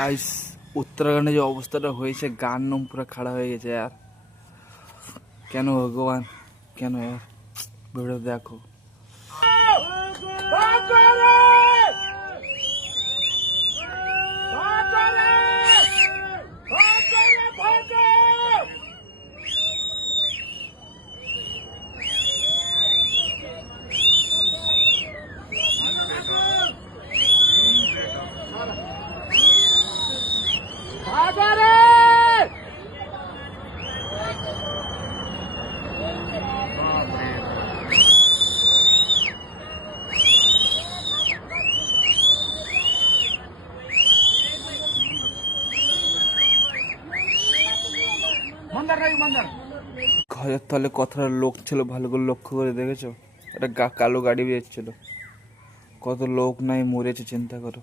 গাইস, উত্তরাখণ্ডে যে অবস্থাটা হয়েছে, গান নম পুরো খাড়া হয়ে গেছে। আর কেন ভগবান, কেন यार? ভিডিও দেখো। ঘরের তলে কতটা লোক ছিল, ভালো করে লক্ষ্য করে দেখেছো? একটা কালো গাড়ি বেরোচ্ছিল, কত লোক নাই মরেছে চিন্তা করো।